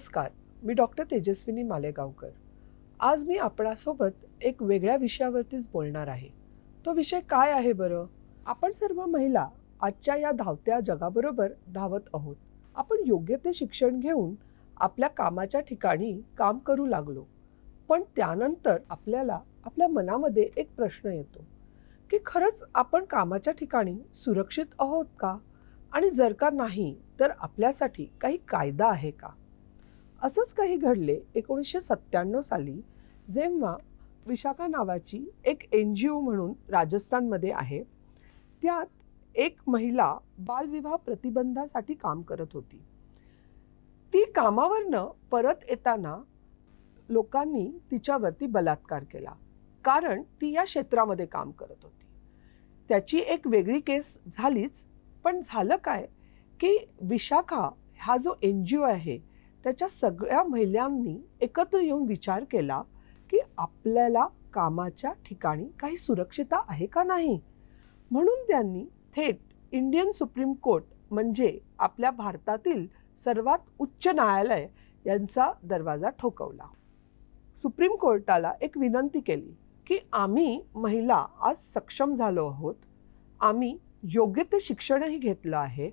नमस्कार, मी डॉक्टर तेजस्विनी मालेगावकर. आज मी आपणासोबत एक वेगळ्या विषयावरतीच बोलणार आहे. तो विषय काय आहे बरं? आपण सर्व महिला आजच्या या धावत्या जगाबरोबर धावत आहोत. आपण योग्य ते शिक्षण घेऊन आपल्या कामाच्या ठिकाणी काम करू लागलो. पण त्यानंतर आपल्याला आपल्या मनामध्ये एक प्रश्न येतो, की खरंच आपण कामाच्या ठिकाणी सुरक्षित आहोत का? आणि जर का नाही, तर आपल्यासाठी काही कायदा आहे का? असंच काही घडले 1997 साली, जेव्हा विशाखा नावाची एक NGO म्हणून राजस्थानमध्ये आहे, त्यात एक महिला बालविवाह प्रतिबंधासाठी काम करत होती. ती कामावरनं परत येताना लोकांनी तिच्यावरती बलात्कार केला, कारण ती या क्षेत्रामध्ये काम करत होती. त्याची एक वेगळी केस झालीच, पण झालं काय, की विशाखा हा जो NGO आहे, त्याच्या सगळ्या महिलांनी एकत्र येऊन विचार केला, की आपल्याला कामाच्या ठिकाणी काही सुरक्षितता आहे का नाही. म्हणून त्यांनी थेट इंडियन सुप्रीम कोर्ट म्हणजे आपल्या भारतातील सर्वात उच्च न्यायालय यांचा दरवाजा ठोकवला. सुप्रीम कोर्टाला एक विनंती केली, की आम्ही महिला आज सक्षम झालो आहोत, आम्ही योग्य ते शिक्षणही घेतलं आहे,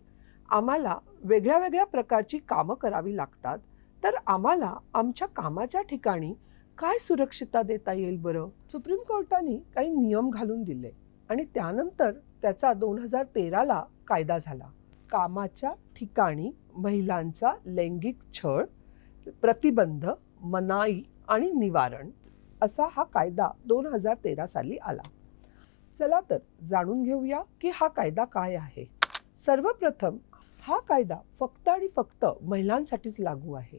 आम्हाला वेगळ्या वेगळ्या प्रकारची कामं करावी लागतात, तर आम्हाला आमच्या कामाच्या ठिकाणी काय सुरक्षितता देता येईल बरं? सुप्रीम कोर्टाने काही नियम घालून दिले आणि त्यानंतर त्याचा 2013ला कायदा झाला. कामाच्या ठिकाणी महिलांचा लैंगिक छळ, प्रतिबंध, मनाई आणि निवारण असा हा कायदा 2013 साली आला. चला तर जाणून घेऊया की हा कायदा काय आहे. सर्वप्रथम हा कायदा फक्त आणि फक्त महिलांसाठीच लागू आहे.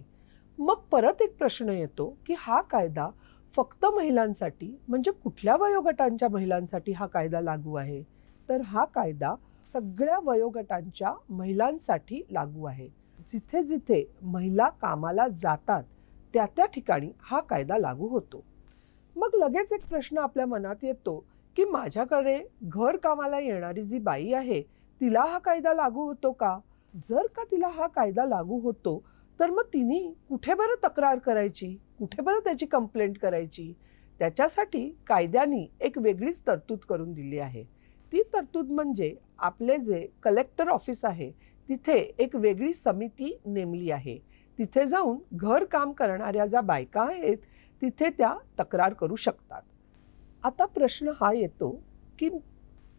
मग परत एक प्रश्न येतो, की हा कायदा फक्त महिलांसाठी म्हणजे कुठल्या वयोगटांच्या महिलांसाठी हा कायदा लागू आहे? तर हा कायदा सगळ्या वयोगटांच्या महिलांसाठी लागू आहे. जिथे जिथे महिला कामाला जातात त्या त्या ठिकाणी हा कायदा लागू होतो. मग लगेच एक प्रश्न आपल्या मनात येतो, की माझ्याकडे घर कामाला येणारी जी बाई आहे, तिला हा कायदा लागू होतो का? जर का तिला हा कायदा लागू होतो, तर मग तिने कुठे बरं तक्रार करायची, कुठे बरं त्याची कंप्लेंट करायची? त्याच्यासाठी कायद्याने एक वेगळीच तरतूद करून दिली आहे. ती तरतूद म्हणजे आपले जे कलेक्टर ऑफिस आहे, तिथे एक वेगळी समिती नेमली आहे. तिथे जाऊन घर काम करणाऱ्या ज्या बायका आहेत, तिथे त्या तक्रार करू शकतात. आता प्रश्न हा येतो, की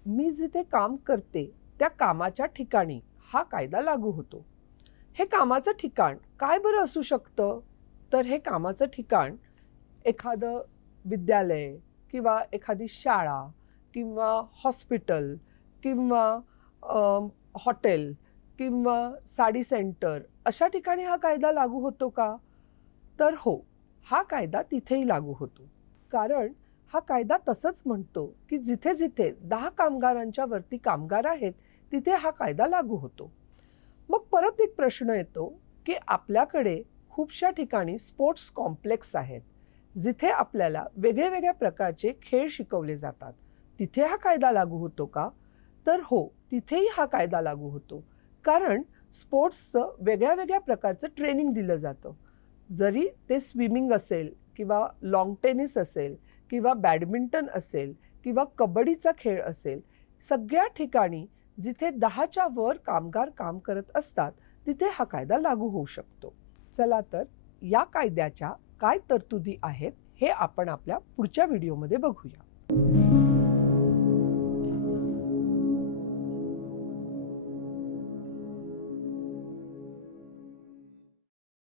मी जिथे काम करते त्या कामाच्या ठिकाणी हा कायदा लागू होतो. हे कामाचं ठिकाण काय बरं असू शकतं? तर हे कामाचं ठिकाण एखादं विद्यालय किंवा एखादी शाळा किंवा हॉस्पिटल किंवा हॉटेल किंवा साडी सेंटर अशा ठिकाणी हा कायदा लागू होतो का? तर हो, हा कायदा तिथेही लागू होतो. कारण हा कायदा तसंच म्हणतो, की जिथे जिथे 10 कामगारांच्या वरती कामगार आहेत, तिथे हा कायदा लागू होतो. मग परत एक प्रश्न येतो, की आपल्याकडे खूपशा ठिकाणी स्पोर्ट्स कॉम्प्लेक्स आहेत, जिथे आपल्याला वेगळे वेगळ्या प्रकारचे खेळ शिकवले जातात. तिथे हा कायदा लागू होतो का? तर हो, तिथेही हा कायदा लागू होतो. कारण स्पोर्ट्सचं वेगळ्या वेगळ्या प्रकारचं ट्रेनिंग दिलं जातं. जरी ते स्विमिंग असेल किंवा लॉन टेनिस असेल किंवा बॅडमिंटन असेल किंवा कबड्डीचा खेळ असेल, सगळ्या ठिकाणी जिथे 10च्या वर कामगार काम करत असतात, तिथे हा कायदा लागू होऊ शकतो. चला तर या कायद्याच्या काय तरतुदी आहेत, हे आपण आपल्या पुढच्या व्हिडिओमध्ये बघूया.